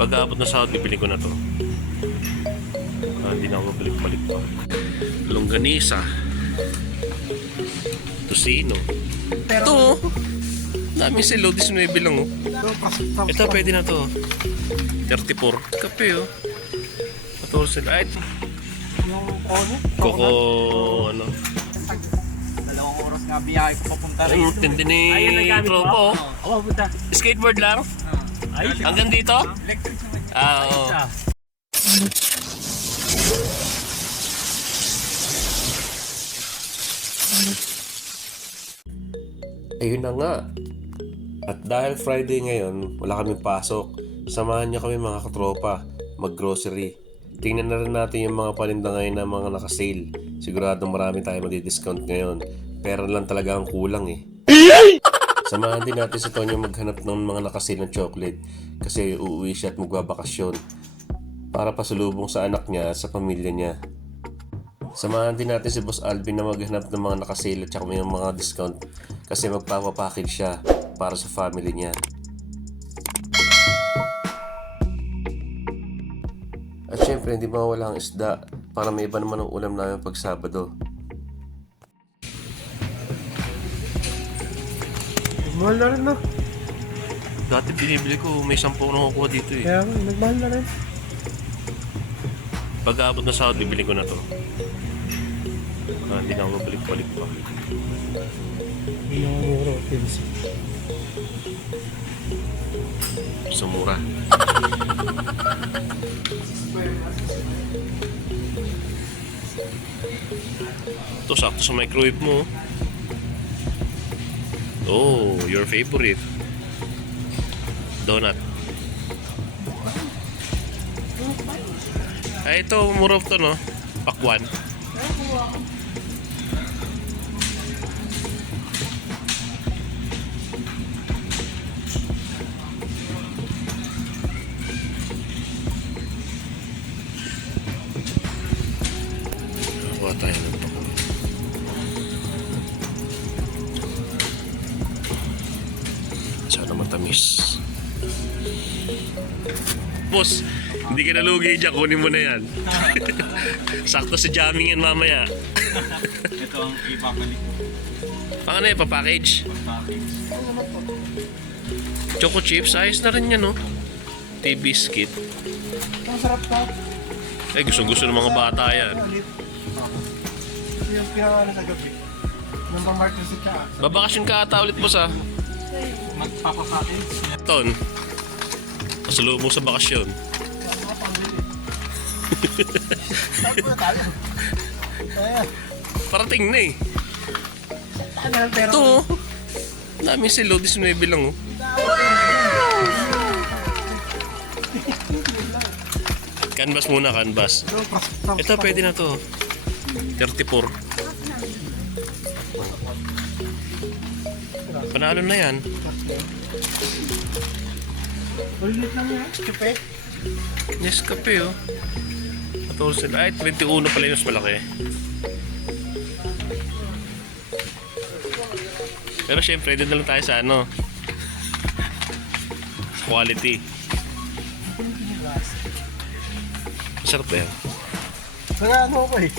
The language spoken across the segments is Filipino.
Pag aabot na sahod, bibili ko na to. Hindi na ako balik-balik pa. Longganisa. Tosino. Ito, daming silo, 19 lang oh. Ito, pwede na to. 34. Kape oh. 14. Ay, Yung kono? Coco, ano? Dalawang oras nga biyahe ko papunta Ay, rin. tindi ni Ayun, nagamit mo? tropo. Oo, punta. Skateboard lang? Ay, Hanggang dito? electric naman. Oo. Ayun na nga. At dahil Friday ngayon, wala kaming pasok. Samahan niyo kami mga katropa, mag-grocery. Tingnan na rin natin yung mga paninda ngayon na mga naka-sale. Siguradong marami tayo madi-discount ngayon. Pero lang talaga ang kulang eh. Samahan din natin si Tonyo maghanap ng mga naka-sale ng chocolate. Kasi uuwi siya at magbabakasyon. Para pasalubong sa anak niya at sa pamilya niya. Samahan din natin si Boss Alvin na maghanap ng mga naka-sale at saka may mga discount. Kasi magpapapackage siya para sa family niya. At syempre hindi mawala ang isda para may iba naman ang ulam namin pag Sabado. Nagmahal na rin na. Dati binibili ko, may 10 na kukuha dito eh. Kaya nagmahal na rin. Pag aabot na sahod, bibili ko na to. Hindi na ako balik-balik pa. Yung mura, Pinsi. Sumura. Ito, sakto sa microwave mo. Oh, your favorite. Donut. Ay, ito, mura to, no? Pakwan. Kuha tayo ng pakwan. Sana matamis. Boss, hindi ka nalugi dyan. Kunin mo na yan. Sakto sa jamming yan mamaya. Ito ang ibabalik ko. Pang ano yan, papackage? Package. Choco chips, ayos na rin yan, no? Tea biscuit. Ang sarap pa. Ay, gusto ng mga bata yan. Ito yung pinakaano sa gabi. Nang pamartin si Cha. Babakasyon ka ata ulit, boss, ha? Magpapapackage. Ton, pasalubong sa bakasyon. Tapos na tayo. Kaya, Parating na eh. ano pero... Ito, oh. Daming silo, 19 lang, oh. Canvas muna, canvas. Ito, pwede na to. 34. Panalo na yan. Ulit lang yan. Kape. Nescafe, oh. 14. Ay, 21 pala yung mas malaki. Pero syempre, doon na lang tayo sa ano. Sa quality. Masarap ba yan? Kaya ano ko eh.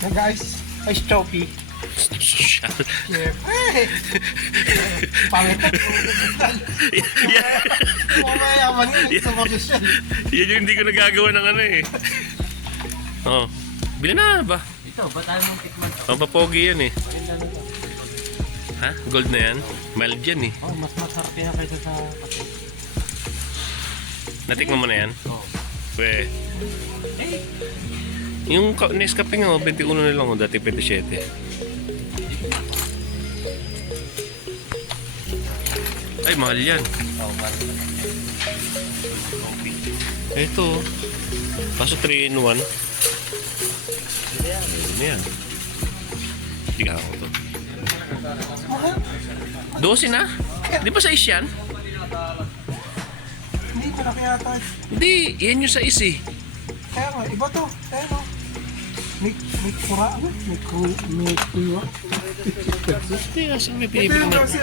Nag-ice. Ice choppy. Social. Siyempre. Pangit. Mamayaman yun sa posisyon. Yan yung hindi ko nagagawa ng ano eh. Oo. Bili na ba? Ito, ba tayo mong tikman? Pampapogi yan eh. Ha? Gold na yan? Mild yan eh. Oh, mas masarap yan kaysa sa kape. Natikman mo na yan? Oo. Pwe. Yung Nescafe nga, 21 na lang. Dati 27. Ay, mahal yan. Oo, parang Ito. Kaso 3 in 1. Ano yan? Tiga ako to. 12 na? Di ba sa is yan? Hindi ko na kaya tayo. Hindi, yan yung sa is eh. Kaya nga, iba to. Kaya no. May kura, ano? May kuya. Hindi, kasi may Ito pinibili yung mo. kasi,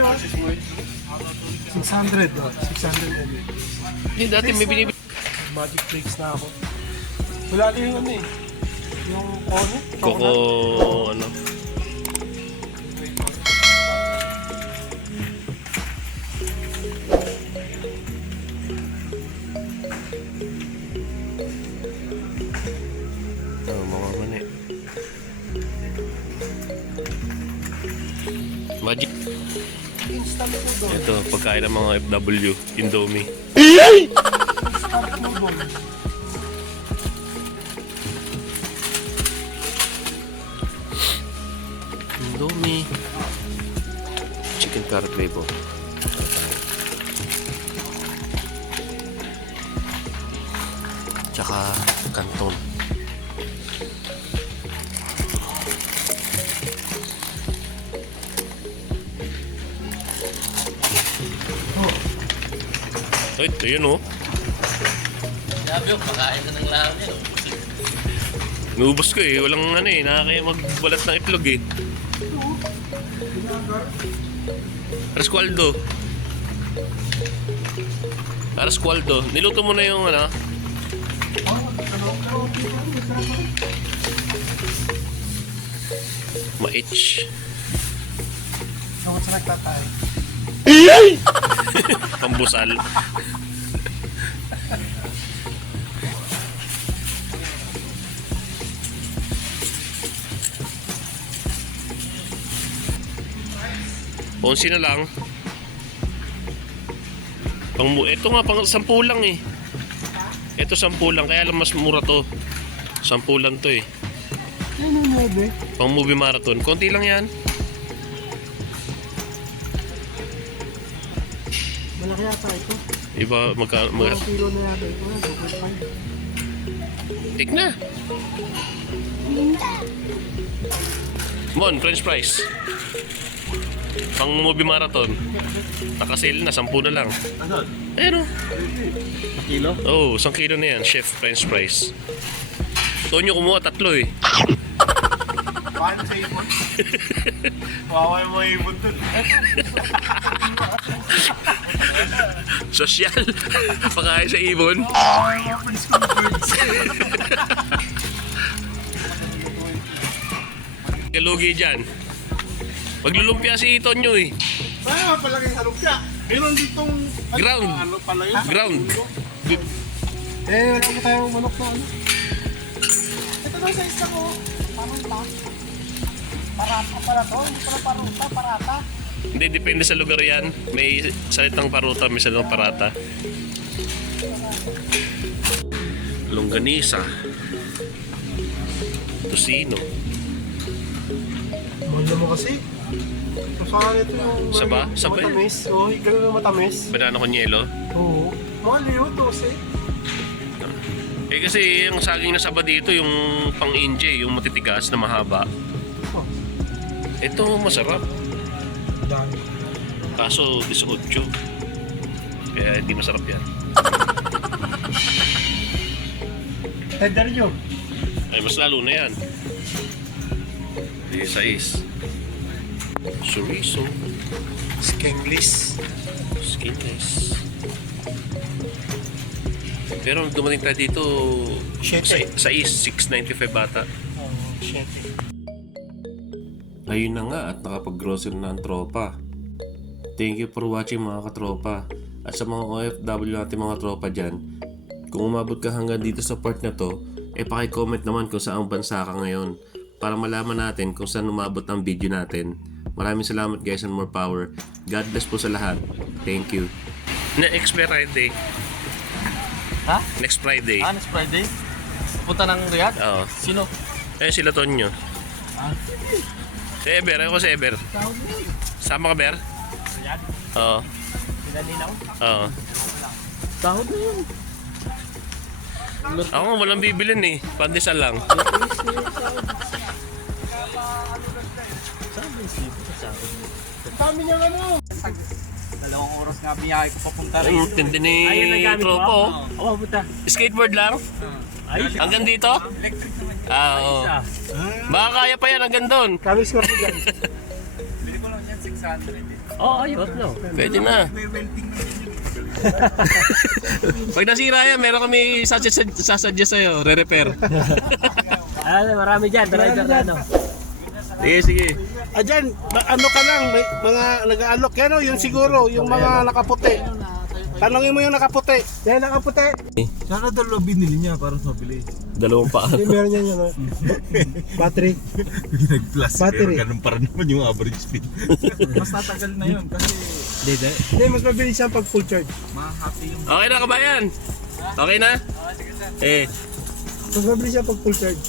600. 600. Hindi, dati may binibili. Magic tricks na ako. Wala din yung ano eh. Yung kone. Koko, ano. Mga mani. Magic. Instant noodle. Ito, pagkain ng mga FW, Indomie. Instant noodle. Indomie. Chicken curry flavor. Tsaka kanton. Ay, ito yun oh. Sabi ko, pakain na ng lahat yan. Naubos ko eh. Walang ano eh. Nakakaya magbalat ng itlog eh. Rasqualdo. Rasqualdo. Niluto mo na yung ano. Ma-itch. Ako sa nagtatay. Pambusal. Onsi na lang. Ito nga, pang 10 lang eh. Ito 10 lang, kaya lang mas mura to. 10 lang to eh. Ano na ba? Pang movie marathon. Konti lang yan. Malaki yata ito. Iba, Mga kilo na yata ito. Tik na. Mon, french fries. Pang movie marathon. Nakasale na, 10 na lang. Ano? Ayun o. Kilo? Oh, 1 kilo na yan, chef french fries. Tonyo kumuha 3 eh. Paano sa ibon? Wawa yung mga ibon dun. Sosyal. Pakain sa ibon. Mga prince kong birds. Kalugi dyan. Maglulumpia si Tonyo eh. Ano palagi sa lumpia? Meron ditong... Ground. Ano pala yun? Ground. Wala mo tayong manok na ano. Ito daw sa isa ko. Paruta. Parata pala to. Hindi pala paruta, parata. Hindi, depende sa lugar yan. May salitang paruta, may salitang parata. Longganisa. Tosino. Mahal naman kasi. Saan ito yung... Saba? Saba yan. matamis. Oo, ganun na matamis. Banana con yelo. Oo. Mahal yun, 12. Eh kasi yung saging na saba dito, yung pang-inje, yung matitigas na mahaba. Oh, Ito masarap. dami. Kaso 18. Kaya hindi masarap yan. Tender nyo. Ay mas lalo na yan. 16. Chorizo. Skenglish. Skinless. Pero nung dumating tayo dito, Siyete. sa is 6.95 bata. Oo, 7. Ayun na nga at nakapag-grocery na ang tropa. Thank you for watching mga katropa. At sa mga OFW natin mga tropa dyan, kung umabot ka hanggang dito sa part na to, paki-comment naman kung saang bansa ka ngayon para malaman natin kung saan umabot ang video natin. Maraming salamat guys and more power. God bless po sa lahat. Thank you. Next Friday. Ha? Next Friday. Next Friday? Punta ng Riyadh? Oo. Sino? Sila Tonyo. Ah? Si Eber. Ako si Eber. Sama ka, Ber? Riyadh? Oo. Pinalinaw? Oo. Sahod na yun. Ako nga walang bibilin eh. Pandesal lang. Dami niya ano. Dalawang oras nga biyahe ko papunta Ay, rin. tindi ni tropa oh. Oo, puta. Skateboard lang? Hanggang dito? Electric naman. Oo. Baka kaya pa yan hanggang doon. Kami score ko dyan. Bili ko lang yan 600 eh. Oo, ayos no. Pwede na. May welding na yun. Pag nasira yan, meron kami sasadya sa'yo, re-repair. Marami dyan, driver na ano. Sige, sige. Dyan, ano ka lang, may mga nag-aalok. Yan o, yung siguro, yung mga nakaputi. Tanongin mo yung nakaputi. Yan, nakaputi. Sana dalawa binili niya para mas mabili. Dalawang paa. Hindi, meron yan yun. Battery. Nag-plus. Battery. Pero ganun pa rin naman yung average speed. Mas tatagal na yun kasi Hindi, mas mabilis siya pag full charge. ma-happy yung Okay na kabayan? Okay na? Eh, Mas mabilis siya pag full charge.